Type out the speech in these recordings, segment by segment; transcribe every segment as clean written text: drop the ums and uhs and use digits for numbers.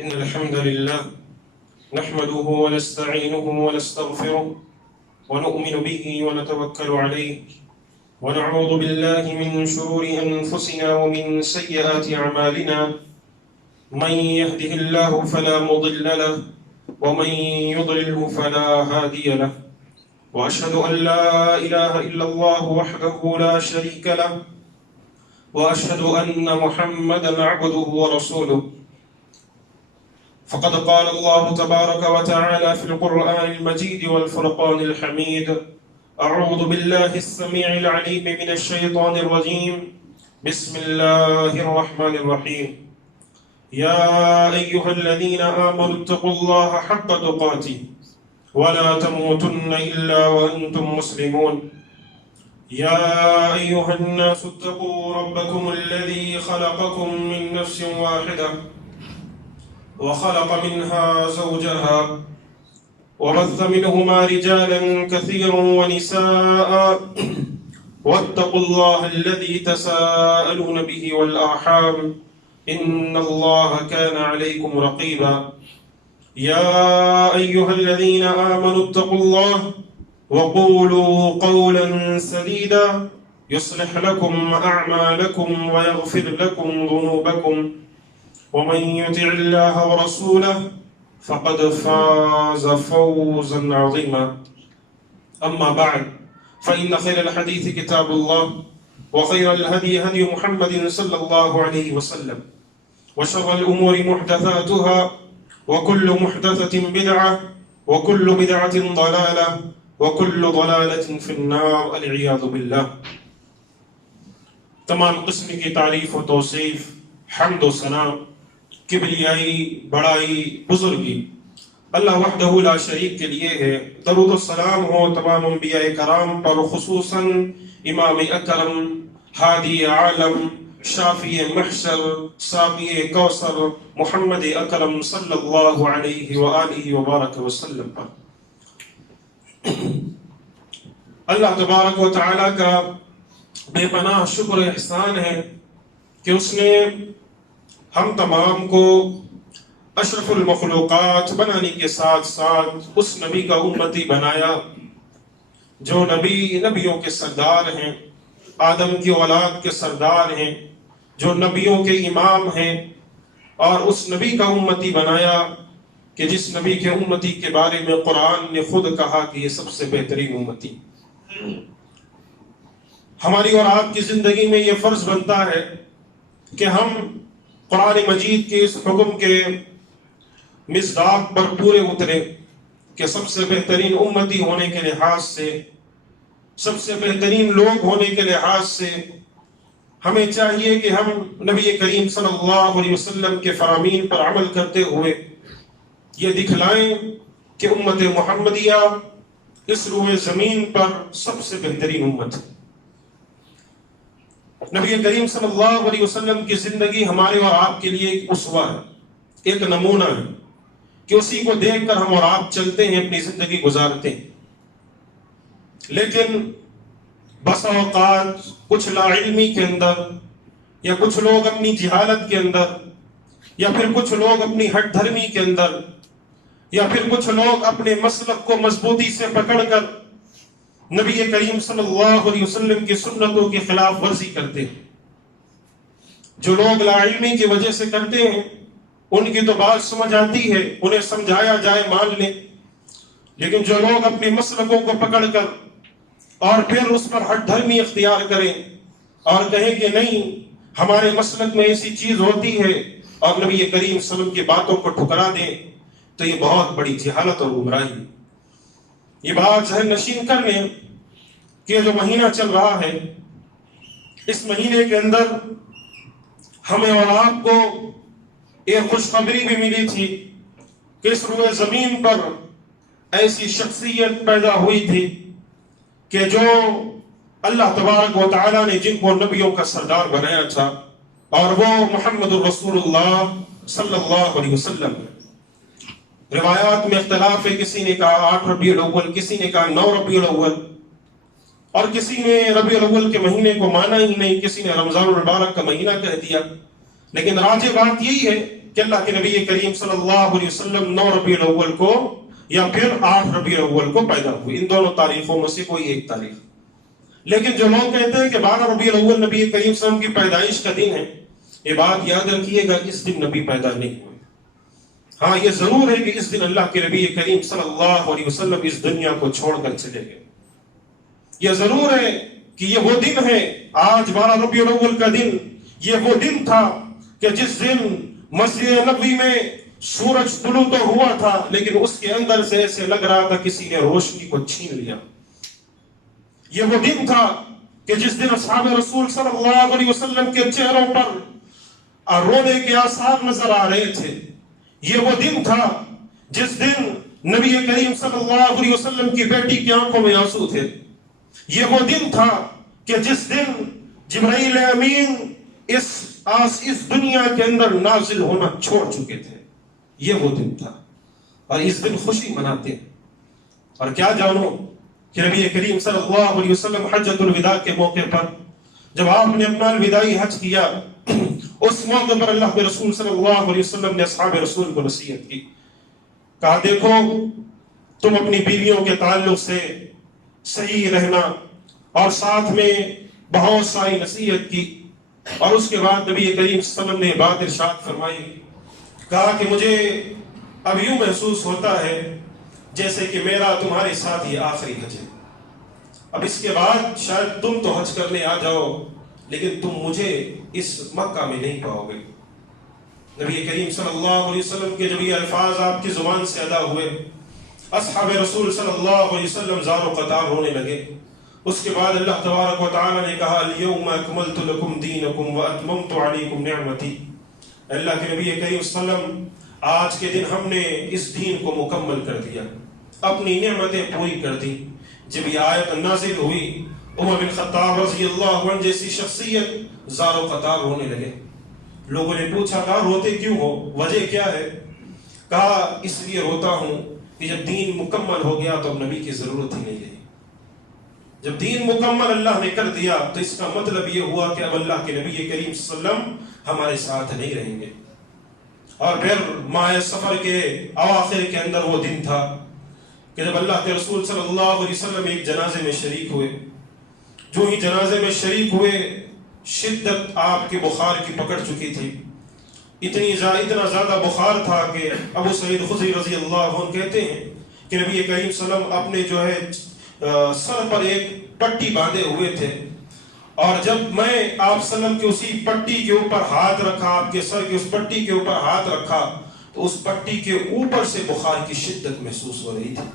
إن الحمد لله نحمده ونستعينه ونستغفره ونؤمن به ونتوكل عليه ونعوذ بالله من شرور أنفسنا ومن سيئات أعمالنا من يهده الله فلا مضل له ومن يضلله فلا هادي له وأشهد أن لا إله إلا الله وحده لا شريك له وأشهد أن محمدا عبده ورسوله فقد قال الله تبارك وتعالى في القرآن المجيد والفرقان الحميد أعوذ بالله السميع العليم من الشيطان الرجيم بسم الله الرحمن الرحيم يا أيها الذين آمنوا اتقوا الله حق تقاته ولا تموتن إلا وأنتم مسلمون يا أيها الناس اتقوا ربكم الذي خلقكم من نفس واحدة وخلق منها زوجها وبث منهما رجالا كثيرا ونساء واتقوا الله الذي تساءلون به والأرحام إن الله كان عليكم رقيبا يا أيها الذين آمنوا اتقوا الله وقولوا قولا سديدا يصلح لكم أعمالكم ويغفر لكم ذنوبكم ومن يطع الله ورسوله فقد فاز فوزا عظيما أما بعد فإن خير الحديث كتاب الله وخير الهدي هدي محمد صلى الله عليه وسلم وشر الأمور محدثاتها وكل محدثة بدعة وكل بدعة ضلالة وكل ضلالة في النار العياذ بالله. تمام قسم کی تعریف و توصیف حمد و ثنا کبریائی بڑائی بزرگی اللہ وحدہ لا شریک کے لیے ہے. درود و سلام ہو تمام انبیاء کرام پر، خصوصاً امام اکرم ہادی عالم شافی محشر ساقی کوثر محمد اکرم صلی اللہ علیہ وآلہ وبارک وسلم پر. اللہ تبارک و تعالیٰ کا بے پناہ شکر و احسان ہے کہ اس نے ہم تمام کو اشرف المخلوقات بنانے کے ساتھ ساتھ اس نبی کا امتی بنایا جو نبیوں کے سردار ہیں، آدم کی اولاد کے سردار ہیں، جو نبیوں کے امام ہیں، اور اس نبی کا امتی بنایا کہ جس نبی کے امتی کے بارے میں قرآن نے خود کہا کہ یہ سب سے بہترین امتی. ہماری اور آپ کی زندگی میں یہ فرض بنتا ہے کہ ہم قرآن مجید کے اس حکم کے مصداق پر پورے اترے کہ سب سے بہترین امتی ہونے کے لحاظ سے، سب سے بہترین لوگ ہونے کے لحاظ سے ہمیں چاہیے کہ ہم نبی کریم صلی اللہ علیہ وسلم کے فرامین پر عمل کرتے ہوئے یہ دکھلائیں کہ امت محمدیہ اس روئے زمین پر سب سے بہترین امت ہے. نبی کریم صلی اللہ علیہ وسلم کی زندگی ہمارے اور آپ کے لیے ایک اسوہ ہے، ایک نمونہ ہے کہ اسی کو دیکھ کر ہم اور آپ چلتے ہیں، اپنی زندگی گزارتے ہیں. لیکن بسا اوقات کچھ لا علمی کے اندر، یا کچھ لوگ اپنی جہالت کے اندر، یا پھر کچھ لوگ اپنی ہٹ دھرمی کے اندر، یا پھر کچھ لوگ اپنے مسلک کو مضبوطی سے پکڑ کر نبی کریم صلی اللہ علیہ وسلم کی سنتوں کی خلاف ورزی کرتے ہیں. جو لوگ لا علمی کی وجہ سے کرتے ہیں ان کی تو بات سمجھ آتی ہے، انہیں سمجھایا جائے مان لیں، لیکن جو لوگ اپنے مسلکوں کو پکڑ کر اور پھر اس پر ہٹ دھرمی اختیار کریں اور کہیں کہ نہیں ہمارے مسلک میں ایسی چیز ہوتی ہے، اور نبی کریم صلی اللہ علیہ وسلم کی باتوں کو ٹھکرا دیں، تو یہ بہت بڑی جہالت اور گمراہی. یہ بات ذہن نشین کر لیں کہ جو مہینہ چل رہا ہے، اس مہینے کے اندر ہمیں اور آپ کو ایک خوشخبری بھی ملی تھی کہ اس روئے زمین پر ایسی شخصیت پیدا ہوئی تھی کہ جو اللہ تبارک و تعالیٰ نے جن کو نبیوں کا سردار بنایا تھا، اور وہ محمد الرسول اللہ صلی اللہ علیہ وسلم. روایات میں اختلاف ہے، کسی نے کہا 8 ربیع الاول، کسی نے کہا 9 ربیع الاول، اور کسی نے ربیع الاول کے مہینے کو مانا ہی نہیں، کسی نے رمضان المبارک کا مہینہ کہہ دیا. لیکن راجح بات یہی ہے کہ اللہ کے نبی کریم صلی اللہ علیہ وسلم 9 ربیع الاول کو یا پھر 8 ربیع الاول کو پیدا ہوئے، ان دونوں تاریخوں میں سے کوئی ایک تاریخ. لیکن جو لوگ کہتے ہیں کہ 12 ربیع الاول نبی کریم صلی اللہ علیہ وسلم کی پیدائش کا دن ہے، یہ بات یاد رکھیے گا، اس دن نبی پیدا نہیں ہوئے. ہاں یہ ضرور ہے کہ اس دن اللہ کے نبی کریم صلی اللہ علیہ وسلم اس دنیا کو چھوڑ کر چلے گئے. یہ ضرور ہے کہ یہ وہ دن ہے، آج 12 ربیع الاول کا دن، یہ وہ دن تھا کہ جس دن مسجد نبوی میں سورج طلوع تو ہوا تھا لیکن اس کے اندر سے ایسے لگ رہا تھا کسی نے روشنی کو چھین لیا. یہ وہ دن تھا کہ جس دن اصحاب رسول صلی اللہ علیہ وسلم کے چہروں پر رونے کے آثار نظر آ رہے تھے. یہ وہ دن تھا جس دن نبی کریم صلی اللہ علیہ وسلم کی بیٹی کی آنکھوں میں آنسو تھے. یہ وہ دن تھا کہ جس دن جبرائیل امین اس دنیا کے اندر نازل ہونا چھوڑ چکے تھے. یہ وہ دن تھا اور اس دن خوشی مناتے ہیں. اور کیا جانو کہ نبی کریم صلی اللہ علیہ وسلم حجۃ الوداع کے موقع پر جب آپ نے اپنا الوداعی حج کیا، اس موقع پر اللہ کے رسول صلی اللہ علیہ وسلم نے اصحاب رسول کو نصیحت کی. کہا دیکھو تم اپنی بیویوں کے تعلق سے صحیح رہنا، اور ساتھ میں بہت ساری نصیحت کی. اور اس کے بعد نبی کریم صلی اللہ علیہ وسلم نے بات ارشاد فرمائی، کہا کہ مجھے اب یوں محسوس ہوتا ہے جیسے کہ میرا تمہارے ساتھ یہ آخری حج ہے. اب اس کے بعد شاید تم تو حج کرنے آ جاؤ لیکن تم مجھے اس مکہ میں نہیں پاؤ گے. نبی کریم صلی اللہ علیہ وسلم کے جب یہ الفاظ آپ کی زبان سے ادا ہوئے، اصحاب رسول صلی اللہ علیہ وسلم زار و قطار ہونے لگے. اس کے بعد اللہ تبارک و تعالی نے کہا الیوم اکملت لکم دینکم واتممت علیکم نعمتی. اللہ کے نبی کریم صلی اللہ علیہ وسلم آج کے دن ہم نے اس دین کو مکمل کر دیا، اپنی نعمتیں پوری کر دی. جب یہ آیت نازل ہوئی، عمر بن خطاب رضی اللہ عنہ جیسی شخصیت زار و قطار ہونے لگے. لوگوں نے پوچھا کہا روتے کیوں ہو، وجہ کیا ہے؟ کہا اس لیے روتا ہوں کہ جب دین مکمل ہو گیا تو اب نبی کی ضرورت ہی نہیں رہی. جب دین مکمل اللہ نے کر دیا تو اس کا مطلب یہ ہوا کہ اب اللہ کے نبی کریم صلی اللہ علیہ وسلم ہمارے ساتھ نہیں رہیں گے. اور پھر ماہ سفر کے اواخر کے اندر وہ دن تھا کہ جب اللہ کے رسول صلی اللہ علیہ وسلم ایک جنازے میں شریک ہوئے. جو ہی جنازے میں شریک ہوئے، شدت آپ کے بخار کی پکڑ چکی تھی. اتنا زیادہ بخار تھا کہ ابو سعید خدری رضی اللہ عنہ کہتے ہیں کہ نبی کریم صلی اللہ علیہ وسلم اپنے جو ہے سر پر ایک پٹی باندھے ہوئے تھے، اور جب میں آپ صلی اللہ علیہ وسلم کی اسی پٹی کے اوپر ہاتھ رکھا، آپ کے سر کی اس پٹی کے اوپر ہاتھ رکھا تو اس پٹی کے اوپر سے بخار کی شدت محسوس ہو رہی تھی.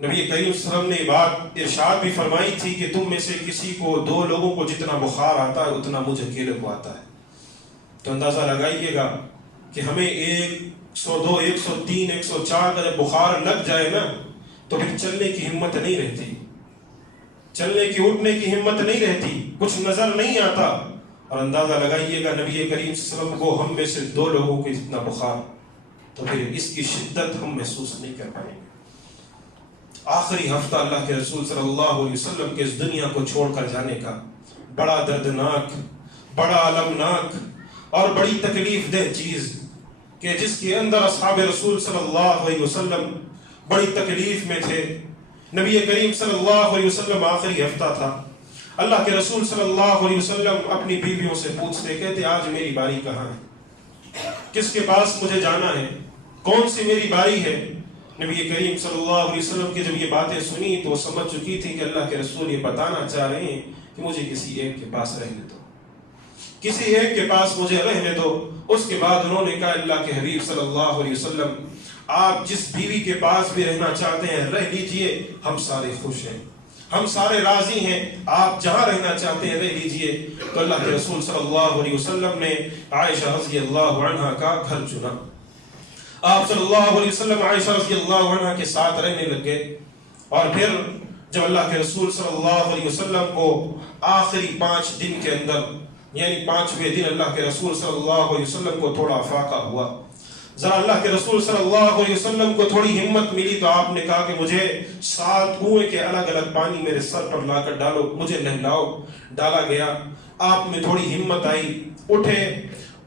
نبی کریم صلی اللہ علیہ وسلم نے بات ارشاد بھی فرمائی تھی کہ تم میں سے کسی کو 2 لوگوں کو جتنا بخار آتا ہے اتنا مجھے اکیلے کو آتا ہے. تو اندازہ لگائیے گا کہ ہمیں 102 103 104 کا جب بخار لگ جائے نا تو پھر چلنے کی ہمت نہیں رہتی، چلنے کی اٹھنے کی ہمت نہیں رہتی، کچھ نظر نہیں آتا. اور اندازہ لگائیے گا نبی کریم صلی اللہ علیہ وسلم کو ہم میں سے 2 لوگوں کے جتنا بخار، تو پھر اس کی شدت ہم محسوس نہیں کر پائیں گے. آخری ہفتہ اللہ کے رسول صلی اللہ علیہ وسلم کے اس دنیا کو چھوڑ کر جانے کا بڑا دردناک، بڑا المناک اور بڑی تکلیف دہ چیز کہ جس کے اندر اصحاب رسول صلی اللہ علیہ وسلم بڑی تکلیف میں تھے. نبی کریم صلی اللہ علیہ وسلم آخری ہفتہ تھا. اللہ کے رسول صلی اللہ علیہ وسلم اپنی بیویوں سے پوچھتے، کہتے آج میری باری کہاں ہے، کس کے پاس مجھے جانا ہے، کون سی میری باری ہے. نبی کریم صلی اللہ علیہ وسلم کی جب یہ باتیں سنی تو وہ سمجھ چکی تھی کہ اللہ کے رسول یہ بتانا چاہ رہے ہیں کہ مجھے کسی ایک کے پاس رہنے دو، کسی ایک کے پاس مجھے رہنے دو. اس کے بعد انہوں نے کہا اللہ کے حبیب صلی اللہ علیہ وسلم آپ جس بیوی کے پاس بھی رہنا چاہتے ہیں رہ لیجئے، ہم سارے خوش ہیں، ہم سارے راضی ہیں، آپ جہاں رہنا چاہتے ہیں رہ لیجئے. تو اللہ کے رسول صلی اللہ علیہ وسلم نے عائشہ رضی اللہ عنہا کا گھر چنا. آپ صلی اللہ علیہ وسلم عائشہ رضی اللہ عنہا کے ساتھ رہنے لگے. اور پھر جب اللہ کے رسول صلی اللہ علیہ وسلم کو آخری 5 دن کے اندر یعنی 5ویں دن اللہ کے رسول صلی اللہ علیہ وسلم کو تھوڑا فاقہ ہوا، ذرا اللہ کے رسول صلی اللہ علیہ وسلم کو تھوڑی ہمت ملی تو آپ نے کہا کہ مجھے 7 کنویں کے الگ الگ پانی میرے سر پر لا کر ڈالو، مجھے نہلاؤ. ڈالا گیا. آپ میں تھوڑی ہمت آئی، اٹھے،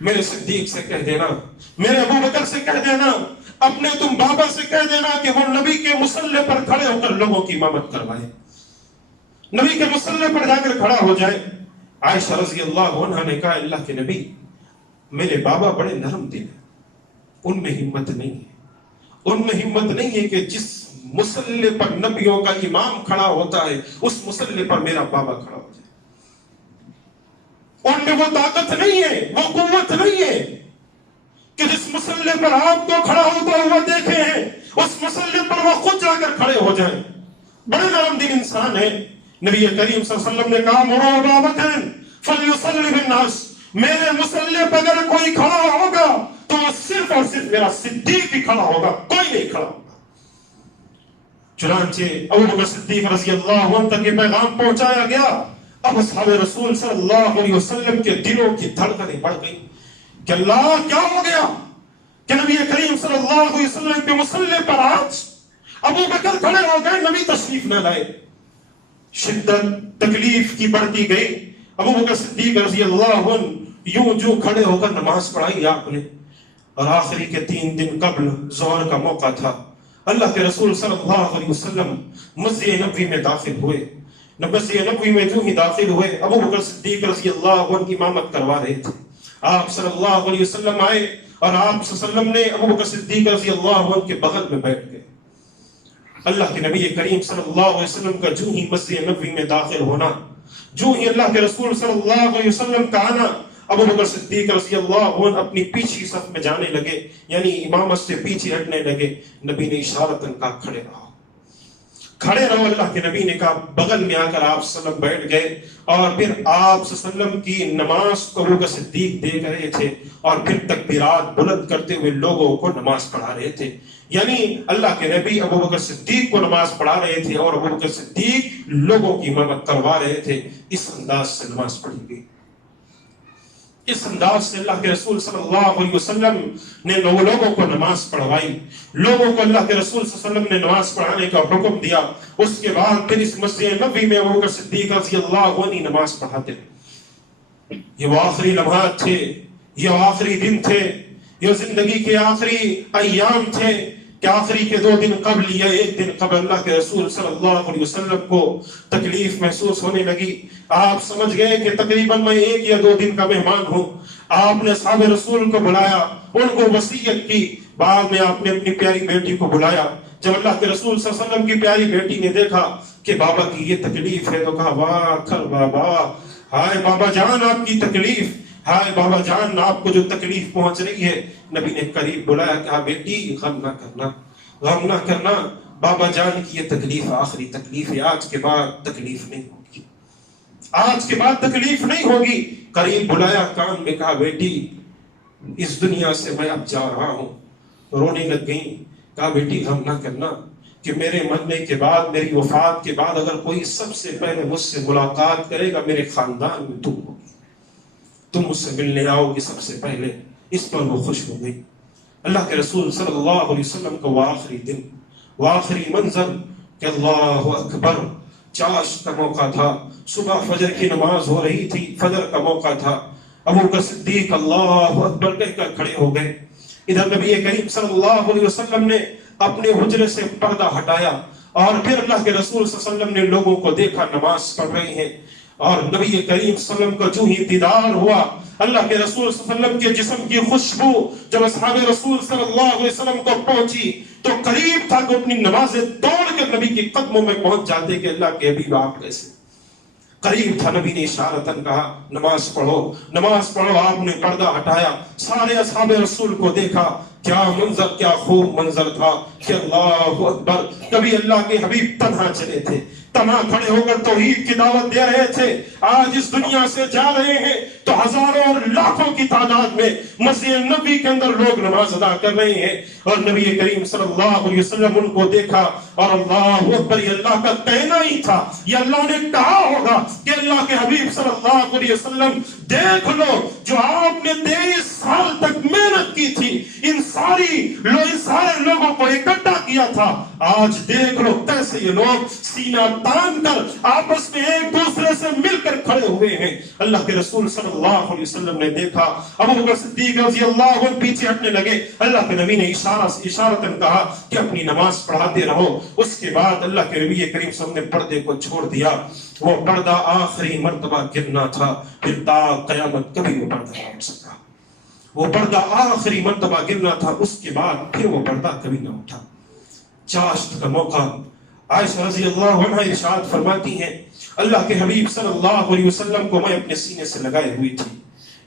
میرے صدیق سے کہہ دینا، میرے ابو بکر سے کہہ دینا، اپنے تم بابا سے کہہ دینا کہ وہ نبی کے مصلی پر کھڑے ہو کر لوگوں کی امامت کروائے، نبی کے مصلی پر جا کر کھڑا ہو جائے۔ عائشہ رضی اللہ عنہا نے کہا اللہ کے نبی میرے بابا بڑے نرم دل ہیں، ان میں ہمت نہیں ہے، ان میں ہمت نہیں ہے کہ جس مصلی پر نبیوں کا امام کھڑا ہوتا ہے اس مصلی پر میرا بابا کھڑا ہو جائے، ان میں وہ طاقت نہیں ہے، وہ قوت نہیں ہے کہ جس مصلی پر آپ کو کھڑا ہوتا ہوا دیکھے ہیں اس مصلی پر وہ خود جا کر کھڑے ہو جائیں۔ بڑے نرم دل انسان ہے۔ نبی کریم صلی اللہ علیہ وسلم نے کہا مروا ابا بکر فلیصلی بالناس، میرے مصلی پر اگر کوئی کھڑا ہوگا تو وہ صرف اور صرف میرا صدیق ہی کھڑا ہوگا، کوئی نہیں کھڑا ہوگا۔ چنانچہ ابو بکر صدیق رضی اللہ عنہ تک یہ پیغام پہنچایا گیا۔ اب اصحاب رسول صلی اللہ علیہ وسلم کے دلوں کی دھڑکنیں بڑھ گئی کہ اللہ کیا ہو گیا کہ نبی کریم صلی اللہ علیہ وسلم کے مصلی پر آج ابو بکر کھڑے ہو گئے، نبی تشریف نہ لائے۔ شدت تکلیف کی بڑھتی گئی۔ ابو بکر صدیق رضی اللہ عنہ یوں جو کھڑے ہو کر نماز پڑھائی آپ نے، اور آخری کے 3 دن قبل ظہر کا موقع تھا۔ اللہ کے رسول صلی اللہ علیہ وسلم مسجد نبوی میں داخل ہوئے۔ مسجد نبوی میں جو ہی داخل ہوئے ابو بکر صدیق رضی اللہ عنہ امامت کروا رہے تھے۔ آپ صلی اللہ علیہ وسلم آئے اور آپ صلی اللہ علیہ وسلم نے ابو بکر صدیق رضی اللہ عنہ کے بغل میں بیٹھ گئے۔ اللہ کے نبی کریم صلی اللہ علیہ وسلم کا جو ہی مسجد نبوی میں داخل ہونا، جو ہی اللہ کے رسول صلی اللہ علیہ وسلم کا آنا، ابو بکر صدیق رضی اللہ عنہ اپنی پیچھے صف میں جانے لگے، یعنی امامت سے پیچھے ہٹنے لگے۔ نبی نے اشارتاً کہا کھڑے رہو، کھڑے رہو۔ اللہ کے نبی نے کہا، بغل میں آ کر آپ صلی اللہ علیہ وسلم بیٹھ گئے، اور پھر آپ صلی اللہ علیہ وسلم کی نماز کو ابو بکر صدیق دیکھ رہے تھے، اور پھر تکبیرات بلند کرتے ہوئے لوگوں کو نماز پڑھا رہے تھے۔ یعنی اللہ کے نبی ابو بکر صدیق کو نماز پڑھا رہے تھے اور ابو بکر صدیق لوگوں کی امامت کروا رہے تھے۔ اس انداز سے نماز پڑھی گئی، اس انداز سے اللہ کے رسول صلی اللہ علیہ وسلم نے لوگوں کو نماز پڑھوائی، لوگوں کو اللہ کے رسول صلی اللہ علیہ وسلم نے نماز پڑھانے کا حکم دیا۔ اس کے بعد پھر اس مسجد نبوی میں ابو بکر صدیق رضی اللہ عنہ نماز پڑھاتے۔ یہ وہ آخری لمحات تھے، یہ آخری دن تھے، یہ زندگی کے آخری ایام تھے کہ آخری کے 2 دن قبل یا 1 دن قبل اللہ کے رسول صلی اللہ علیہ وسلم کو تکلیف محسوس ہونے لگی۔ آپ سمجھ گئے کہ تقریباً میں 1 یا 2 دن کا مہمان ہوں۔ آپ نے اصحاب رسول کو بلایا، ان کو وصیت کی۔ بعد میں آپ نے اپنی پیاری بیٹی کو بلایا۔ جب اللہ کے رسول صلی اللہ علیہ وسلم کی پیاری بیٹی نے دیکھا کہ بابا کی یہ تکلیف ہے تو کہا واہ کر بابا، ہائے بابا جان آپ کی تکلیف، ہائے بابا جان آپ کو جو تکلیف پہنچ رہی ہے۔ نبی نے قریب بلایا، کہا بیٹی غم نہ کرنا، غم نہ کرنا، بابا جان کی یہ تکلیف آخری تکلیف ہے، آج کے بعد تکلیف نہیں ہوگی، آج کے بعد تکلیف نہیں ہوگی۔ قریب بلایا، کان میں کہا بیٹی اس دنیا سے میں اب جا رہا ہوں۔ رونے لگ گئی۔ کہا بیٹی غم نہ کرنا کہ میرے مرنے کے بعد، میری وفات کے بعد اگر کوئی سب سے پہلے مجھ سے ملاقات کرے گا میرے خاندان میں تم ہوگی، تم مجھ سے ملنے آؤ گی سب سے پہلے۔ اس پر وہ خوش ہو گئی۔ اللہ کے رسول صلی اللہ علیہ وسلم کا وہ آخری دن، وہ آخری منظر کہ اللہ اکبر، چاشت کا موقع تھا، صبح فجر کی نماز ہو رہی تھی، فجر کا موقع تھا۔ ابو بکر صدیق اللہ اکبر کہہ کر کھڑے ہو گئے۔ ادھر نبی کریم صلی اللہ علیہ وسلم نے اپنے حجرے سے پردہ ہٹایا، اور پھر اللہ کے رسول صلی اللہ علیہ وسلم نے لوگوں کو دیکھا نماز پڑھ رہے ہیں، اور نبی کریم صلی اللہ علیہ وسلم کا جو ہی دیدار ہوا، اللہ کے رسول صلی اللہ علیہ وسلم کے جسم کی خوشبو جب اصحاب رسول صلی اللہ علیہ وسلم کو پہنچی تو قریب تھا کہ اپنی نمازیں دوڑ کر نبی کے قدموں میں پہنچ جاتے کہ اللہ کے حبیب آپ کیسے۔ قریب تھا، نبی نے اشارتاً کہا نماز پڑھو، نماز پڑھو۔ آپ نے پردہ ہٹایا، سارے اصحاب رسول کو دیکھا۔ کیا منظر، کیا خوب منظر تھا کہ اللہ اکبر، کبھی اللہ کے حبیب تنہا چلے تھے، تنہا کھڑے ہو کر توحید کی دعوت دے رہے تھے۔ آج اس دنیا سے جا رہے ہیں تو ہزاروں اور لاکھوں کی تعداد میں مسجد نبوی کے اندر لوگ نماز ادا کر رہے ہیں، اور نبی کریم صلی اللہ علیہ وسلم ان کو دیکھا، اور اللہ اکبر، یہ اللہ کا کہنا ہی تھا، یہ اللہ نے کہا ہوگا کہ اللہ کے حبیب صلی اللہ علیہ وسلم دیکھ لو جو آپ نے 23 سال تک محنت کی تھی، ان سارے لوگوں کو اکٹھا کیا تھا، آج دیکھ لو کیسے یہ لوگ سینہ تان کر آپس میں ایک دوسرے سے مل کر کھڑے ہوئے ہیں. اللہ کے رسول صلی اللہ علیہ وسلم نے دیکھا, ابو بکر صدیق رضی اللہ عنہ پیچھے ہٹنے لگے. اللہ کے نبی نے اشارتاً کہا کہ اپنی نماز پڑھاتے رہو. اس کے بعد اللہ کے نبی کریم صلی اللہ علیہ وسلم نے پردے کو چھوڑ دیا. وہ پردہ آخری مرتبہ گرنا تھا, پھر تا قیامت کبھی وہ پردہ نہ اٹھ سکا. وہ پردہ آخری مرتبہ گرنا تھا, اس کے بعد پھر وہ پردہ کبھی نہ اٹھا. چاشت کا موقع. عائشہ رضی اللہ عنہ ارشاد فرماتی ہیں اللہ کے حبیب صلی اللہ علیہ وسلم کو میں اپنے سینے سے لگائے ہوئی تھی.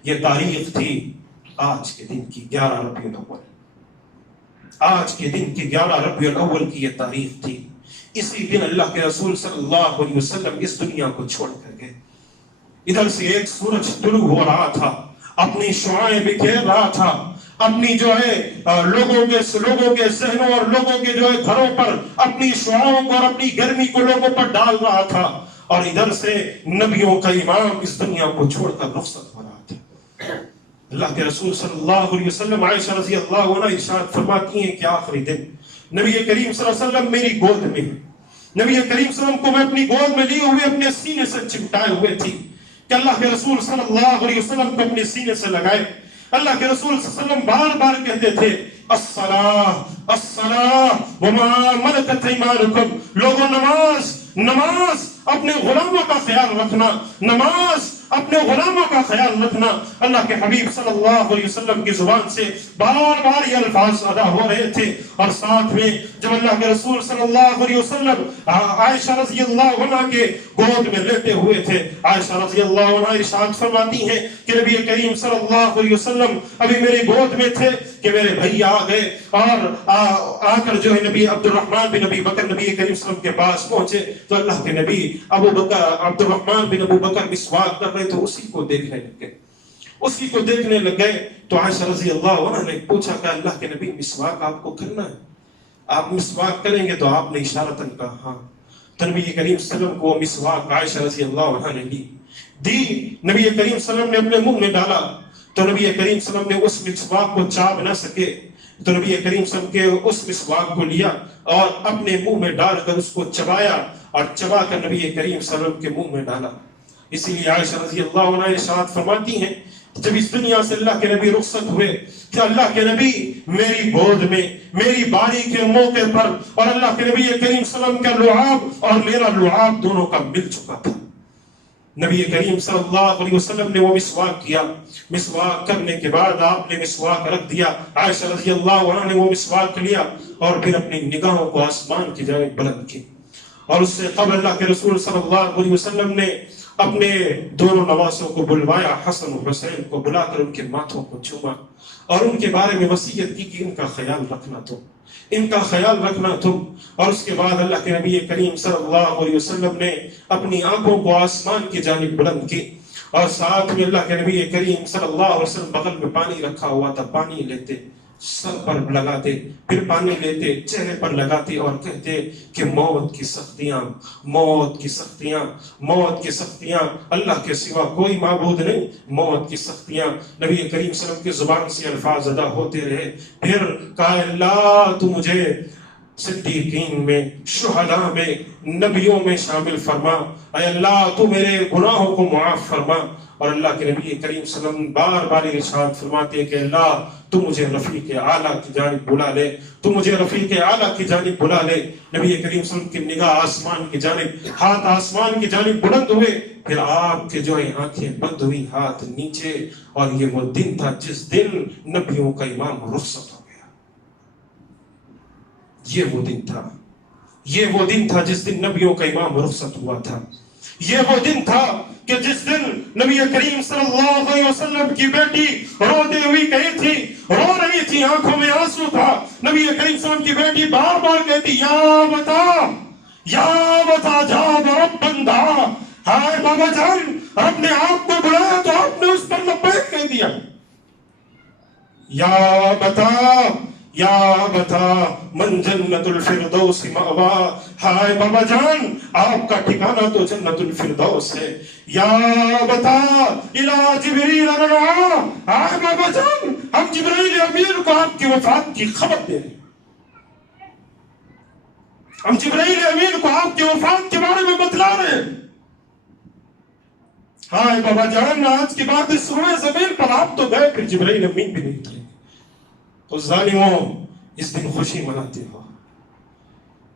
یہ تاریخ تھی آج کے دن کی 11 ربیع الاول. آج کے دن کی 11 ربیع الاول کی یہ تاریخ تھی. اسی دن اللہ کے رسول صلی اللہ علیہ وسلم اس دنیا کو چھوڑ کر گئے. ادھر سے ایک سورج طلوع ہو رہا تھا, اپنی شعاعیں بکھیر رہا تھا, اپنی جو ہے لوگوں کے ذہنوں اور لوگوں کے جو ہے گھروں پر اپنی شعاعوں کو اور اپنی گرمی کو لوگوں پر ڈال رہا تھا. اور ادھر سے نبیوں کا امام اس دنیا کو چھوڑ کر رخصت ہو رہا تھا. اللہ کے رسول صلی اللہ علیہ وسلم, عائشہ رضی اللہ عنہ ارشاد فرماتی ہیں کہ آخری دن نبی کریم صلی اللہ علیہ وسلم میری گود میں, نبی کریم صلی اللہ علیہ وسلم کو میں اپنی گود میں لیے ہوئے اپنے سینے سے چمٹائے ہوئے تھی کہ اللہ کے رسول صلی اللہ علیہ وسلم کو اپنے سینے سے لگائے. اللہ کے رسول صلی اللہ علیہ وسلم بار بار کہتے تھے الصلاۃ الصلاۃ وما ملکت ایمانکم. لوگوں نماز نماز, اپنے غلاموں کا خیال رکھنا, نماز اپنے غلاموں کا خیال رکھنا. اللہ کے حبیب صلی اللہ علیہ وسلم کی زبان سے بار بار یہ الفاظ ادا ہو رہے تھے. اور ساتھ میں جب اللہ کے رسول صلی اللہ علیہ وسلم عائشہ رضی اللہ عنہ کے گود میں لیٹے ہوئے تھے, عائشہ رضی اللہ عنہ ارشاد فرماتی ہیں کہ نبی کریم صلی اللہ علیہ وسلم ابھی میری گود میں تھے کہ میرے بھائی آ گئے اور آ کر جو ہے نبی عبد الرحمن بن ابی بکر نبی کریم صلی اللہ علیہ وسلم کے پاس پہنچے تو اللہ کے نبی ابو بکر عبد الرحمن بن ابو بکر مسواک کر رہے تو اسی کو دیکھنے لگ گئے. تو عائشہ رضی اللہ عنہ نے پوچھا کہ اللہ کے نبی مسواک آپ کو کرنا ہے, آپ مسواک کریں گے؟ تو آپ نے اشارتاً کہا ہاں. تو نبی کریم صلی اللہ علیہ وسلم کو مسواک عائشہ رضی اللہ عنہ نے دی. نبی کریم صلی اللہ علیہ وسلم نے اپنے منہ میں ڈالا تو نبی کریم صلی اللہ علیہ وسلم نے اس مسواک کو چاب نہ سکے تو نبی کریم صلی اللہ علیہ وسلم کے اس مسواک کو لیا اور اپنے منہ میں ڈال کر اس کو چبایا اور چبا کر نبی کریم صلی اللہ علیہ وسلم کے منہ میں ڈالا. اسی لیے عائشہ رضی اللہ عنہ ارشاد فرماتی ہیں جب اس دنیا سے اللہ کے نبی رخصت ہوئے کہ اللہ کے نبی میری گود میں میری باری کے موقع پر اور اللہ کے نبی کریم صلی اللہ علیہ وسلم کا لعاب اور میرا لعاب دونوں کا مل چکا تھا. نبی کریم صلی اللہ علیہ وسلم نے وہ مسواک کیا. مسواک کرنے کے بعد آپ نے مسواک رکھ دیا. عائشہ رضی اللہ عنہ نے وہ مسواک لیا اور پھر اپنی نگاہوں کو آسمان کی جانب بلند کی. اور اس سے قبل اللہ کے رسول صلی اللہ علیہ وسلم نے اپنے دونوں نواسوں کو بلوایا, حسن و حسین کو بلا کر ان کے ماتھوں کو چوما اور ان کے بارے میں وصیت کی کہ ان کا خیال رکھنا تم, ان کا خیال رکھنا تم. اور اس کے بعد اللہ کے نبی کریم صلی اللہ علیہ وسلم نے اپنی آنکھوں کو آسمان کی جانب بلند کی اور ساتھ میں اللہ کے نبی کریم صلی اللہ علیہ وسلم بغل میں پانی رکھا ہوا تھا, پانی لیتے سر پر لگاتے, پھر پانی لیتے چہرے پر لگاتے اور کہتے کہ موت کی سختیاں, موت کی سختیاں, موت کی سختیاں, اللہ کے سوا کوئی معبود نہیں, موت کی سختیاں. نبی کریم صلی اللہ علیہ وسلم کی زبان سے الفاظ ادا ہوتے رہے. پھر کہا اللہ تو مجھے صدیقین میں, شہداء میں, نبیوں میں شامل فرما, اے اللہ تو میرے گناہوں کو معاف فرما. اور اللہ کے نبی کریم صلی اللہ علیہ وسلم بار بار ارشاد فرماتے ہیں کہ اللہ تو مجھے رفیق اعلیٰ کی جانب بلا لے, تو مجھے رفیق اعلیٰ کی جانب بلا لے. نبی کریم صلی اللہ علیہ وسلم کی نگاہ آسمان کی جانب, ہاتھ آسمان کی جانب بلند ہوئے, پھر آپ کے جو ہے آنکھیں بند ہوئی, ہاتھ نیچے. اور یہ وہ دن تھا جس دن نبیوں کا امام رخصت ہو گیا. یہ وہ دن تھا, یہ وہ دن تھا جس دن نبیوں کا امام رخصت ہوا تھا. یہ وہ دن تھا کہ جس دن نبی کریم صلی اللہ علیہ وسلم کی بیٹی روتے ہوئی کہی تھی, رو رہی تھی, آنکھوں میں آنسو تھا. نبی کریم صلی اللہ علیہ وسلم کی بیٹی بار بار کہتی یا بتا جا رب بندہ, ہائے بابا جان رب نے آپ کو بلایا تو آپ نے اس پر لبیک کہہ دیا. یا بتا من جنت الفردوس مأوا, ہائے بابا جان آپ کا ٹھکانہ تو جنت الفردوس ہے. یا بتا الى جبریل رضا, ہائے بابا جان ہم جبریل امیر کو آپ کی وفات کی خبر دے رہے. ہم جبرائیل امین کو آپ کی وفات کے بارے میں بتلا رہے ہیں. ہائے بابا جان، آج کی بات اس سورہ زمین پر آپ تو گئے، پھر جبرائیل امین بھی نہیں اترے. تو ظالموں، اس دن خوشی مناتے ہو.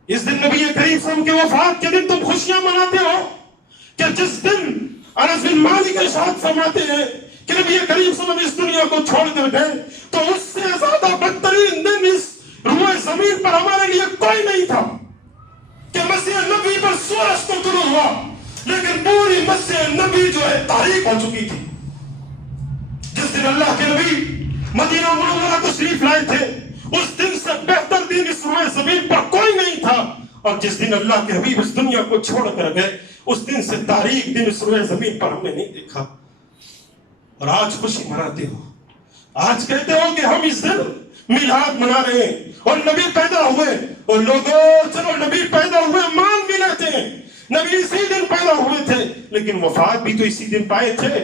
اس دن نبی کریم صلی اللہ علیہ وسلم کے وفات کے دن تم خوشیاں مناتے ہو کہ جس دن انس بن مالک ارشاد فرماتے ہیں کہ نبی کریم صلی اللہ علیہ وسلم اس دنیا کو چھوڑ کر گئے تو اس سے زیادہ بدترین دن اس روئے زمین پر ہمارے لیے کوئی نہیں تھا کہ مسیح نبی پر سورج کو طلوع ہوا، لیکن پوری مسیح نبی جو ہے تاریک ہو چکی تھی. جس دن اللہ کے نبی مدینہ منورہ تشریف لائے تھے، اس دن سے بہتر دن اس روئے زمین پر کوئی نہیں تھا. اور جس دن اللہ کے حبیب اس دنیا کو چھوڑ کر گئے، اس دن سے تاریخ دن اس روئے زمین پر ہم نے نہیں دیکھا. اور آج خوشی مناتے ہو، آج کہتے ہو کہ ہم اس دن میلاد منا رہے ہیں اور نبی پیدا ہوئے. اور لوگوں چلو نبی پیدا ہوئے مان بھی لیتے ہیں، نبی اسی دن پیدا ہوئے تھے، لیکن وفات بھی تو اسی دن پائے تھے.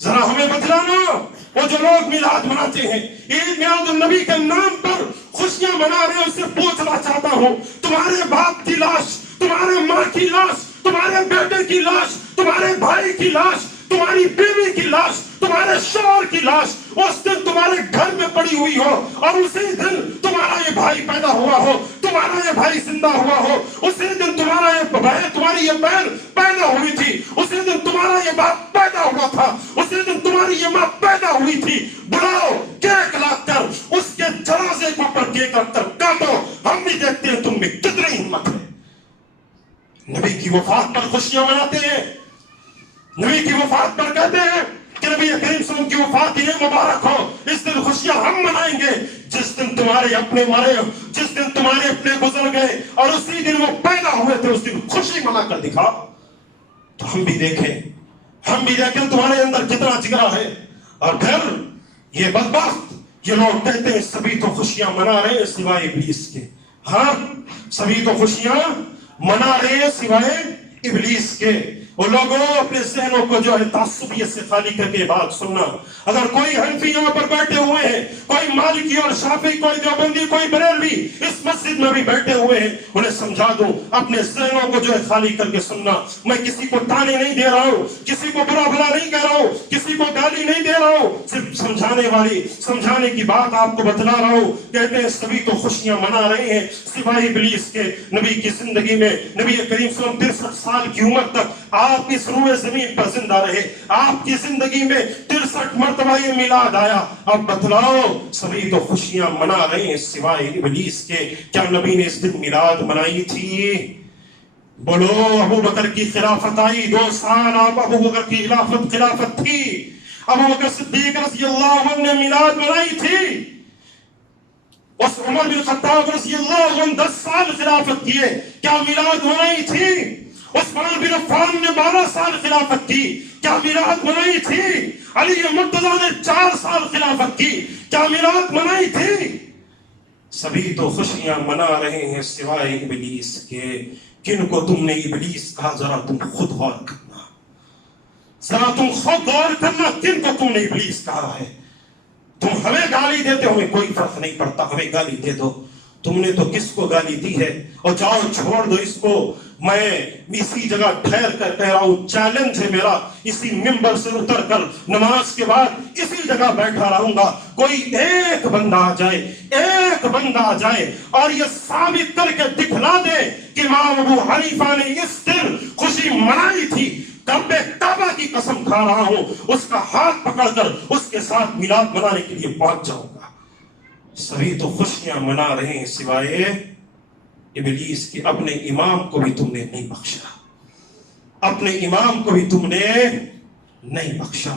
ذرا ہمیں بتلانا، وہ جو لوگ میلاد مناتے ہیں، عید میلاد النبی کے نام پر خوشیاں منا رہے ہیں، اس سے پوچھنا چاہتا ہوں، تمہارے باپ کی لاش، تمہارے ماں کی لاش، تمہارے بیٹے کی لاش، تمہارے بھائی کی لاش، تمہاری بیوی کی لاش، تمہارے شوہر کی لاش اس دن تمہارے گھر میں پڑی ہوئی ہو، اور اسی دن تمہارا یہ بھائی پیدا ہوا ہو، تمہارا یہ بھائی زندہ ہوا ہو، اسی دن تمہارا یہ بہن، تمہاری یہ بہن پیدا ہوئی تھی، اسی دن تمہارا یہ باپ پیدا ہوا تھا، اسی دن تمہاری یہ ماں پیدا ہوئی تھی. بلاؤ کیک لا کر اس کے جنازے کے اوپر کیک رکھ کر کاٹو. ہم بھی دیکھتے ہیں تم میں کتنی ہمت ہے. نبی کی وفات پر خوشیاں مناتے ہیں، نبی کی وفات پر کہتے ہیں کہ نبی کریم صلی اللہ علیہ وسلم کی وفات یہ مبارک ہو. اس دن خوشیاں ہم منائیں گے جس دن تمہارے اپنے مرے، جس دن تمہارے اپنے گزر گئے اور اسی دن وہ پیدا ہوئے تھے، اس دن خوشی منا کر دکھا. تو ہم بھی دیکھیں تمہارے اندر کتنا جگرا ہے. اور پھر یہ بدبخت یہ لوگ کہتے ہیں سبھی تو خوشیاں منا رہے ہیں سوائے ابلیس کے. ہاں، سبھی تو خوشیاں منا رہے ہیں سوائے ابلیس کے. وہ لوگوں اپنے ذہنوں کو جو ہے تعصبیت سے خالی کر کے بات سننا. اگر کوئی حنفی یہاں پر بیٹھے ہوئے ہیں، کوئی مالکی اور شافعی، کوئی دیوبندی، کوئی بریلوی اس مسجد میں بھی بیٹھے ہوئے ہیں، انہیں سمجھا دو اپنے ذہنوں کو جو ہے خالی کر کے سننا. میں کسی کو تانے نہیں دے رہا ہوں، کسی کو برا بھلا نہیں کہہ رہا ہوں، کسی کو گالی نہیں دے رہا ہوں، صرف سمجھانے کی بات آپ کو بتلا رہا ہوں. کہتے ہیں سبھی تو خوشیاں منا رہے ہیں سوائے ابلیس کے. نبی کی زندگی میں نبی کریم صلی اللہ علیہ وسلم 63 سال کی عمر تک آپ اس روئے زمین پر زندہ رہے. آپ کی زندگی میں 63 مرتبہ یہ میلاد آیا. اب بتلاؤ سبھی تو خوشیاں منا رہے ہیں سوائے ابلیس کے. کیا نبی نے اس دن میلاد منائی تھی؟ بولو. ابو بکر کی خلافت آئی، 2 سال آپ ابو بکر کی خلافت تھی. ابو بکر صدیق رضی اللہ عنہ نے میلاد منائی تھی. اس عمر بن خطاب رضی اللہ عنہ 10 سال خلافت کیے، کیا میلاد منائی تھی؟ عثمان بن عفان نے 12 سال خلافت کی، کیا میلاد منائی تھی؟ علی مرتضیٰ نے 4 سال خلافت کی، کیا میلاد منائی تھی؟ سبھی تو خوشیاں منا رہے ہیں سوائے ابلیس کے. کن کو تم نے ابلیس کہا؟ ذرا تم خود غور کرنا، کن کو تم نے ابلیس کہا ہے. تم ہمیں گالی دیتے ہو، ہمیں کوئی فرق نہیں پڑتا، ہمیں گالی دے دو. تم نے تو کس کو گالی دی ہے؟ اور جاؤ چھوڑ دو اس کو. میں اسی جگہ ٹھہر کر کہہ رہا ہوں، چیلنج ہے میرا، اسی ممبر سے اتر کر نماز کے بعد اسی جگہ بیٹھا رہوں گا. کوئی ایک بندہ آ جائے اور یہ ثابت کر کے دکھلا دے کہ امام ابو حنیفہ نے اس دن خوشی منائی تھی. کعبہ کی قسم کھا رہا ہوں، اس کا ہاتھ پکڑ کر اس کے ساتھ میلاد منانے کے لیے پہنچ جاؤں گا. سبھی تو خوشیاں منا رہے ہیں سوائے ابلیس کے. اپنے امام کو بھی تم نے نہیں بخشا، اپنے امام کو بھی تم نے نہیں بخشا.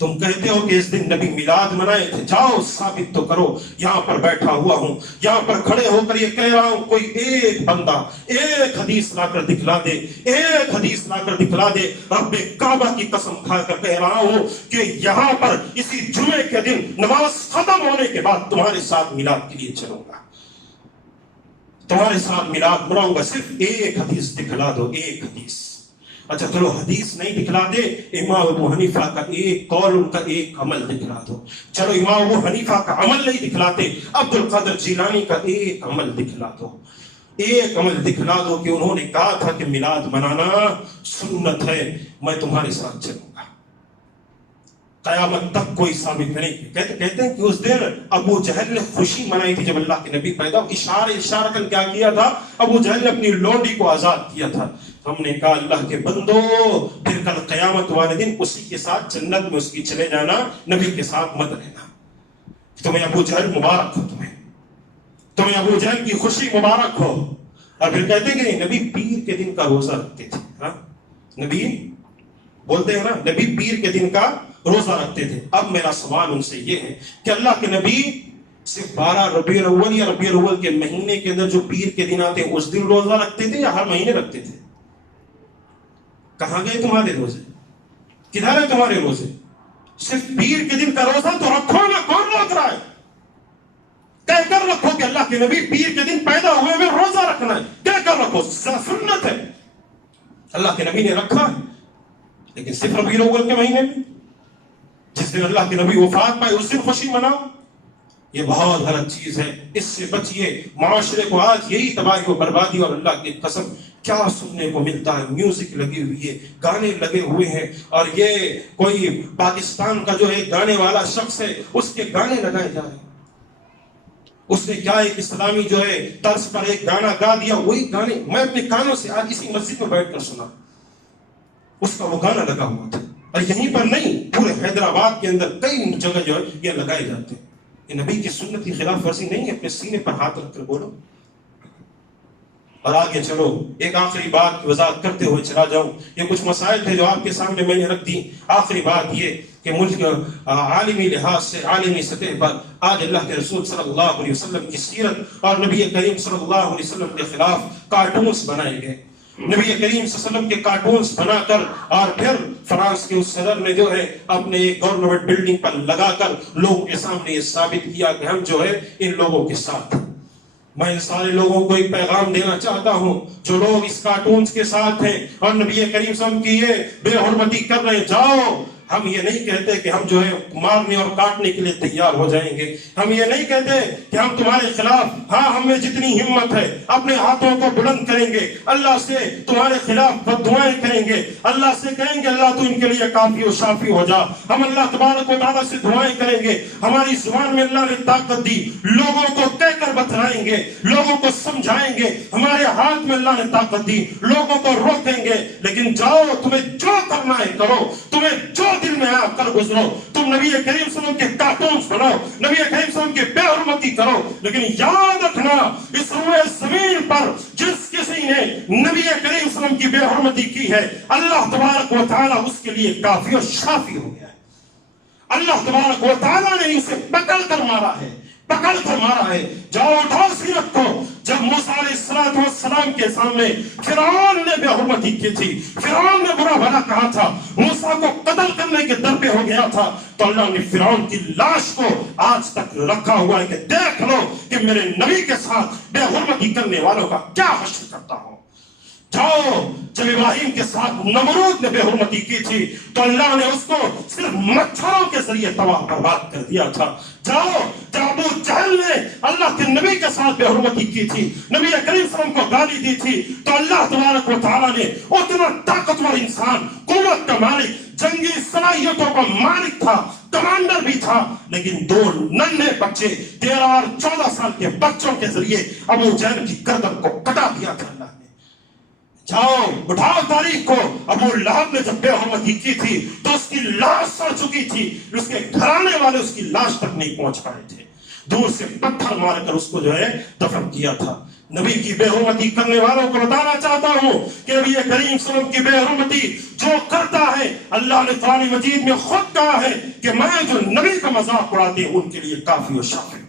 تم کہتے ہو کہ اس دن نبی میلاد منائے تھے، جاؤ ثابت تو کرو. یہاں پر بیٹھا ہوا ہوں، یہاں پر کھڑے ہو کر یہ کہہ رہا ہوں، کوئی ایک بندہ ایک حدیث لا کر دکھلا دے، ایک حدیث لا کر دکھلا دے. رب کعبہ کی قسم کھا کر کہہ رہا ہوں کہ یہاں پر اسی جمعے کے دن نماز ختم ہونے کے بعد تمہارے ساتھ میلاد کے لیے چلوں گا، تمہارے ساتھ میلاد مناؤں گا. صرف ایک حدیث دکھلا دو، ایک حدیث. اچھا چلو حدیث نہیں دکھلا دے، امام ابو حنیفہ کا ایک قول، ان کا ایک عمل دکھلا دو. چلو امام ابو حنیفہ کا عمل نہیں دکھلاتے، عبد القادر جیلانی کا ایک عمل دکھلا دو. ایک عمل دکھلا دو کہ انہوں نے کہا تھا کہ میلاد منانا سنت ہے، میں تمہارے ساتھ چلوں گا۔ قیامت تک کوئی ثابت نہیں۔ کہتے ہیں کہ اس دن ابو جہل نے خوشی منائی تھی جب اللہ کے نبی پیدا ہو، اشارتاً کیا کیا تھا؟ ابو جہل نے اپنی لونڈی کو آزاد کیا تھا۔ ہم نے کہا اللہ کے بندو پھر کل قیامت والے دن اسی کے ساتھ جنت میں اس کی چلے جانا، نبی کے ساتھ مت رہنا۔ تمہیں ابو جہل مبارک ہو، تمہیں ابو جہل کی خوشی مبارک ہو۔ اور پھر کہتے ہیں کہ نبی پیر کے دن کا روزہ رکھتے تھے۔ ہاں نبی بولتے ہیں نا، نبی پیر کے دن کا روزہ رکھتے تھے۔ اب میرا سوال ان سے یہ ہے کہ اللہ کے نبی صرف 12 ربیع الاول یا ربیع الاول کے مہینے کے اندر جو پیر کے دن آتے ہیں اس دن روزہ رکھتے تھے یا ہر مہینے رکھتے تھے؟ کہاں گئے تمہارے روزے؟ کدھر ہے تمہارے روزے؟ صرف پیر کے دن کا روزہ تو رکھو نا، کون روک رہا ہے؟ کہہ کر رکھو کہ اللہ کے نبی پیر کے دن پیدا ہوئے میں روزہ رکھنا ہے، کہہ کر رکھو، سنت ہے، اللہ کے نبی نے رکھا ہے۔ لیکن صرف ربیع الاول کے مہینے میں جس دن اللہ کے نبی وفات پائے اس دن خوشی مناؤ، یہ بہت غلط چیز ہے، اس سے بچیے۔ معاشرے کو آج یہی تباہی و بربادی، اور اللہ کی قسم کیا سننے کو ملتا ہے، میوزک لگی ہوئی ہے، گانے لگے ہوئے ہیں، اور یہ کوئی پاکستان کا جو ہے گانے والا شخص ہے اس کے گانے لگائے جا رہے ہیں۔ اس نے کیا ایک اسلامی جو ہے طرز پر ایک گانا گا دیا، وہی گانے میں اپنے کانوں سے آج اسی مسجد میں بیٹھ کر سنا، اس کا وہ گانا لگا ہوا تھا۔ اور یہیں پر نہیں، پورے حیدرآباد کے اندر کئی جگہ جو ہے یہ لگائے جاتے ہیں۔ یہ نبی کی سنت کی خلاف ورزی نہیں ہے، اپنے سینے پر ہاتھ رکھ کر بولو۔ اور آگے چلو، ایک آخری بات کی وضاحت کرتے ہوئے چلا جاؤں۔ یہ کچھ مسائل تھے جو آپ کے سامنے میں نے رکھ دی۔ آخری بات یہ کہ ملک عالمی لحاظ سے، عالمی سطح پر آج اللہ کے رسول صلی اللہ علیہ وسلم کی سیرت اور نبی کریم صلی اللہ علیہ وسلم کے خلاف کارٹونز بنائے گئے۔ نبی کریم صلی اللہ علیہ وسلم کے کارٹونز بنا کر، اور پھر فرانس کے اس صدر نے جو ہے اپنے ایک گورنمنٹ بلڈنگ پر لگا کر لوگوں کے سامنے یہ ثابت کیا کہ ہم جو ہے ان لوگوں کے ساتھ۔ میں ان سارے لوگوں کو ایک پیغام دینا چاہتا ہوں جو لوگ اس کارٹونز کے ساتھ ہیں اور نبی کریم صلی اللہ علیہ وسلم کی یہ بے حرمتی کر رہے ہیں، جاؤ، ہم یہ نہیں کہتے کہ ہم جو ہے مارنے اور کاٹنے کے لیے تیار ہو جائیں گے، ہم یہ نہیں کہتے کہ ہم تمہارے خلاف، ہاں ہمیں جتنی ہمت ہے اپنے ہاتھوں کو بلند کریں گے، اللہ سے تمہارے خلاف بددعائیں کریں گے، اللہ سے کہیں گے اللہ تو ان کے لیے کافی و شافی ہو جا، ہم اللہ تبارک و تعالیٰ سے دعائیں کریں گے، ہماری زبان میں اللہ نے طاقت دی، لوگوں کو کہہ کر بتلائیں گے، لوگوں کو سمجھائیں گے، ہمارے ہاتھ میں اللہ نے طاقت دی، لوگوں کو روکیں گے، لیکن جاؤ، تمہیں جو کرنا ہے کرو، تمہیں جو دل میں آ کر گزرو، تم نبی کریم صلی اللہ علیہ وسلم کے کارٹونز بناؤ، نبی کریم صلی اللہ علیہ وسلم کی بے حرمتی کرو، لیکن یاد رکھنا اس روئے زمین پر جس کسی نے نبی کریم صلی اللہ علیہ وسلم کی بے حرمتی کی ہے، اللہ تبارک و تعالیٰ اس کے لیے کافی و شافی ہو گیا ہے۔ اللہ تبارک و تعالیٰ نے اسے پکڑ کر مارا ہے، پکڑ کر مارا ہے۔ جاؤ اٹھاؤ سیرت کو، جب موسیٰ علیہ السلام کے سامنے فرعون نے بے حرمتی کی تھی، فرعون نے برا بھلا کہا تھا، موسیٰ کو قتل کرنے کے در پہ ہو گیا تھا، تو اللہ نے فرعون کی لاش کو آج تک رکھا ہوا ہے کہ دیکھ لو کہ میرے نبی کے ساتھ بے حرمتی کرنے والوں کا کیا حشر کرتا ہوں۔ جاؤ، جب ابراہیم کے ساتھ نمرود نے بے حرمتی کی تھی تو اللہ نے اس کو صرف مچھروں کے ذریعے تباہ برباد کر دیا تھا۔ جاؤ، جب ابو جہل نے اللہ کے نبی کے ساتھ بے حرمتی کی تھی، نبی کریم صلی اللہ علیہ وسلم کو گالی دی تھی، تو اللہ تبارک و تعالیٰ نے اتنا طاقتور انسان، قوت کا مالک، جنگی صلاحیتوں کا مالک تھا، کمانڈر بھی تھا، لیکن 2 ننھے بچے 13 اور 14 سال کے بچوں کے ذریعے ابو جہل کی گردن کو کٹا دیا تھا اللہ نے۔ جاؤ اٹھاؤ تاریخ کو، ابو لہب نے جب بے حرمتی کی تھی تو اس کی لاش سڑ چکی تھی، اس کے گھرانے والے اس کی لاش تک نہیں پہنچ پائے تھے، دور سے پتھر مار کر اس کو جو ہے دفن کیا تھا۔ نبی کی بے حرمتی کرنے والوں کو بتانا چاہتا ہوں کہ نبی کریم صلی اللہ علیہ وسلم کی بے حرمتی جو کرتا ہے، اللہ نے قرآن مجید میں خود کہا ہے کہ میں جو نبی کا مذاق اڑاتے ہیں ان کے لیے کافی و شافی۔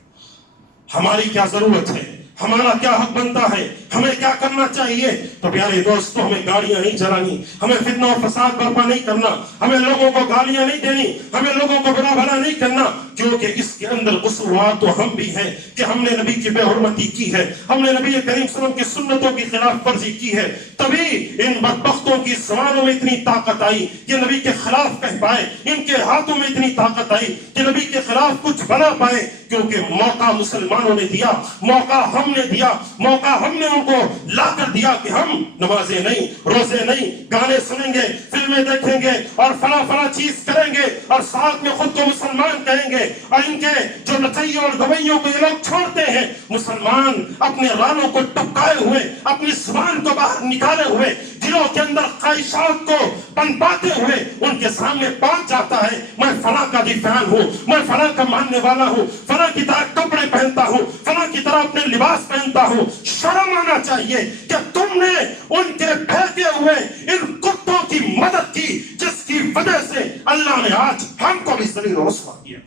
ہماری کیا ضرورت ہے، ہمارا کیا حق بنتا ہے، ہمیں کیا کرنا چاہیے؟ تو پیارے دوستو، ہمیں گاڑیاں نہیں چلانی، ہمیں فتنہ و فساد برپا نہیں کرنا، ہمیں لوگوں کو گالیاں نہیں دینی، ہمیں لوگوں کو برا بھلا نہیں کرنا، کیونکہ اس کے اندر قصوروار تو ہم بھی ہیں کہ ہم نے نبی کی بے حرمتی کی ہے، ہم نے نبی کریم صلی اللہ علیہ وسلم کی سنتوں کی خلاف ورزی کی ہے، تبھی ان بدبختوں کی زبانوں میں اتنی طاقت آئی کہ نبی کے خلاف کہہ پائے، ان کے ہاتھوں میں اتنی طاقت آئی کہ نبی کے خلاف کچھ بنا پائے، کیونکہ موقع مسلمانوں نے دیا، موقع ہم نے دیا، موقع ہم نے مسلمانوں کو لا کر دیا کہ ہم نمازیں نہیں، روزے نہیں، گانے سنیں گے، فلمیں دیکھیں گے اور فلاں فلاں چیز کریں گے اور ساتھ میں خود کو مسلمان کہیں گے، اور ان کے جو نچیوں اور گویوں کو یہ لوگ چھوڑتے ہیں، مسلمان اپنے رانوں کو ٹپکائے ہوئے، اپنی زبان کو باہر نکالے ہوئے، دلوں کے اندر خواہشات کو پنپاتے ہوئے ان کے سامنے پہنچ جاتا ہے، میں فلاں کا فین ہوں، میں فلاں کا ماننے والا ہوں، فلاں کی طرح کپڑے پہنتا ہوں، فلاں کی طرح اپنے لباس پہنتا ہوں۔ شرم آنا چاہیے کہ تم نے ان کے پھینکے ہوئے ان کتوں کی مدد کی جس کی وجہ سے اللہ نے آج ہم کو بھی ذلیل و رسوا کیا،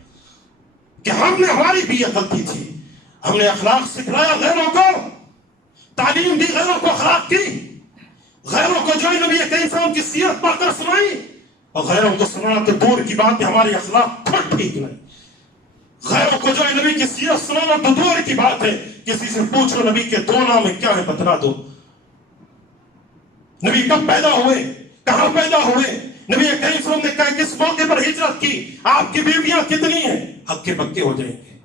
کہ ہم نے ہماری بھی یہ غلطی تھی، ہم نے اخلاق سکھلایا غیروں کو، تعلیم دی غیروں کو اخلاق کی، غیروں کو جو نبی کریم صلی اللہ علیہ وسلم کی سیرت پڑھ کر سنائی، اور غیروں کو سنانا تو دور کی بات ہے، ہماری اخلاق خود ٹھیک نہیں۔ غیروں کو جو نبی کی سیرت سنانا تو دور کی بات ہے، کسی سے پوچھو نبی کے دو نام کیا ہے بتلا دو، نبی کب پیدا ہوئے، کہاں پیدا ہوئے، نبی کریم صلی اللہ علیہ وسلم نے کہا کس موقع پر ہجرت کی، آپ کی بیویاں کتنی ہیں، ہکے بکے ہو جائیں گے۔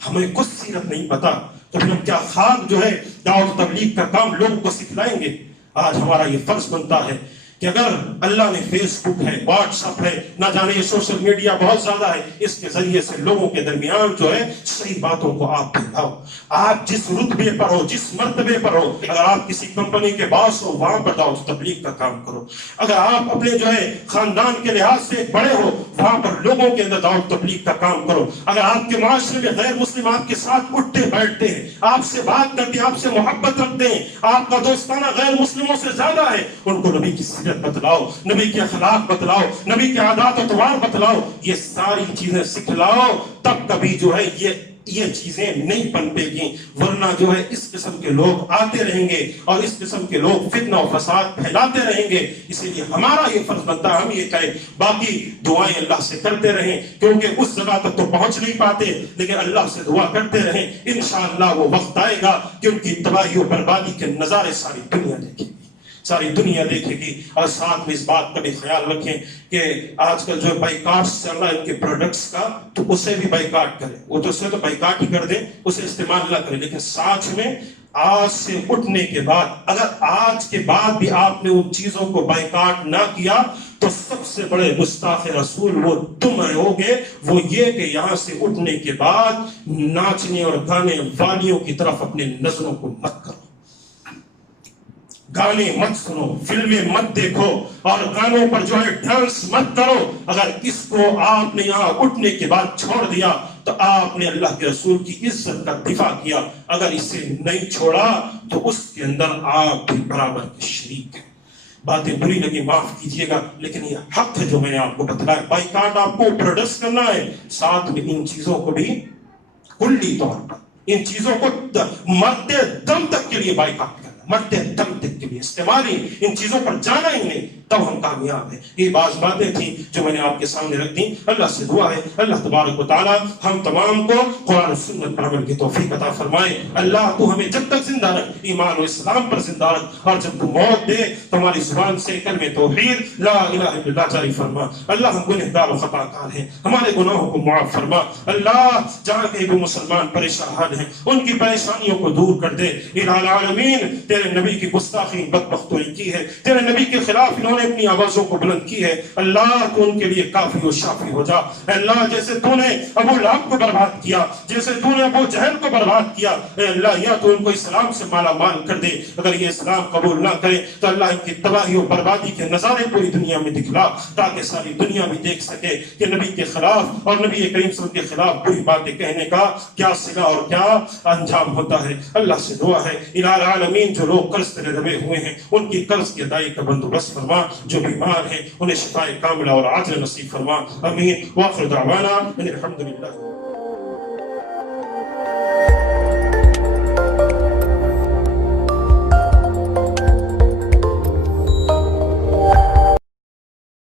ہمیں کچھ سیرت نہیں پتا تو پھر ہم کیا خاک جو ہے دعوت تبلیغ کا کام لوگوں کو سکھلائیں گے۔ آج ہمارا یہ فرض بنتا ہے کہ اگر اللہ نے فیس بک ہے، واٹس ایپ ہے، نہ جانے یہ سوشل میڈیا بہت زیادہ ہے، اس کے ذریعے سے لوگوں کے درمیان جو ہے صحیح باتوں کو آپ پھیلاؤ۔ آپ جس رتبے پر ہو، جس مرتبے پر ہو، اگر آپ کسی کمپنی کے باس ہو وہاں پر دعوت تبلیغ کا کام کرو۔ اگر آپ اپنے جو ہے خاندان کے لحاظ سے بڑے ہو وہاں پر لوگوں کے اندر دعوت تبلیغ کا کام کرو۔ اگر آپ کے معاشرے میں غیر مسلم آپ کے ساتھ اٹھتے بیٹھتے ہیں، آپ سے بات کرتے ہیں، آپ سے محبت رکھتے ہیں، آپ کا دوستانہ غیر مسلموں سے زیادہ ہے، ان کو نبی کی سیرت بتلاؤ، نبی کے اخلاق بتلاؤ، نبی کے عادات و تمار بتلاؤ، یہ ساری چیزیں سکھلاؤ، تب کبھی جو ہے یہ چیزیں نہیں پنپے گی، ورنہ جو ہے اس قسم کے لوگ آتے رہیں گے اور اس قسم کے لوگ فتنہ و فساد پھیلاتے رہیں گے۔ اسی لیے ہمارا یہ فرض بنتا ہے ہم یہ کہیں، باقی دعائیں اللہ سے کرتے رہیں، کیونکہ اس جگہ تک تو پہنچ نہیں پاتے، لیکن اللہ سے دعا کرتے رہیں، انشاءاللہ وہ وقت آئے گا کہ ان کی تباہی و بربادی کے نظارے ساری دنیا دیکھے گی، ساری دنیا دیکھے گی۔ اور ساتھ میں اس بات کا بھی خیال رکھیں کہ آج کل جو بائیکاٹ چل رہا ہے ان کے پروڈکٹس کا، تو اسے بھی بائیکاٹ کریں، وہ تو اسے تو بائیکاٹ ہی کر دیں، اسے استعمال نہ کریں، لیکن ساتھ میں آج سے اٹھنے کے بعد اگر آج کے بعد بھی آپ نے ان چیزوں کو بائیکاٹ نہ کیا تو سب سے بڑے گستاخ رسول وہ تم رہو گے، وہ یہ کہ یہاں سے اٹھنے کے بعد ناچنے اور گانے والیوں کی طرف اپنے نظروں کو مت کرو، گانے مت سنو، فلمیں مت دیکھو اور گانوں پر جو ہے ڈانس مت کرو۔ اگر اس کو آپ نے یہاں اٹھنے کے بعد چھوڑ دیا تو آپ نے اللہ کے رسول کی عزت کا دفاع کیا، اگر اسے نہیں چھوڑا تو اس کے اندر آپ بھی برابر کے شریک ہیں۔ باتیں بری لگی معاف کیجئے گا، لیکن یہ حق ہے جو میں نے آپ کو بتلایا۔ بائیکاٹ آپ کو پروڈکٹس کرنا ہے، ساتھ میں ان چیزوں کو بھی کلی طور پر ان چیزوں کو مرتے دم تک کے لیے بائیکاٹ کرنا، مرتے دم تک کے لیے استعمال ہی ان چیزوں پر جانا ہی نہیں، تب ہم کامیاب ہیں۔ یہ بعض باتیں تھیں جو میں نے آپ کے سامنے رکھ دیں۔ اللہ سے دعا ہے اللہ تبارک و تعالی ہم تمام کو قرآن و سنت پر عمل کی توفیق عطا فرمائے۔ اللہ تو ہمیں جب تک زندہ رکھ، ایمان و اسلام پر زندہ رکھ، اور جب تو موت دے تو ہماری زبان سے کلمہ توحید لا الہ الا اللہ جاری فرما۔ اللہ ہم گنہگار و خطا کار ہیں، ہمارے گناہوں کو معاف فرما۔ اللہ جہاں کہیں بھی مسلمان پریشان حال ہیں ان کی پریشانیوں کو دور کر دے۔ الہ العالمین تیرے نبی کی گستاخی بدبختوں نے کی ہے، تیرے نبی کے خلاف انہوں نے اپنی آوازوں کو بلند کی ہے، اللہ تو ان کے لیے کافی و شافی ہو جا۔ اللہ جیسے تو نے ابو لہب کو برباد کیا، جیسے تو نے ابو جہل کو برباد کیا، اے اللہ یا تو ان کو اسلام سے مالا مال کر دے، اگر یہ اسلام قبول نہ کرے تو اللہ ان کی تباہی و بربادی کے نظارے پوری دنیا میں دکھلا، تاکہ ساری دنیا بھی دیکھ سکے کہ نبی کے خلاف اور نبی کریم صلی اللہ علیہ وسلم کے خلاف بری باتیں کہنے کا کیا صلہ اور کیا انجام ہوتا ہے۔ اللہ سے دعا ہے الہ العالمین جو لوگ قرض سے دبے ہوئے ہیں ان کی قرض کی ادائیگی کا بندوبست فرما، جو بیمار ہیں انہیں شفاء کاملہ اور عاجلہ نصیب فرما، آمین۔ وآخر دعوانا ان الحمد للہ۔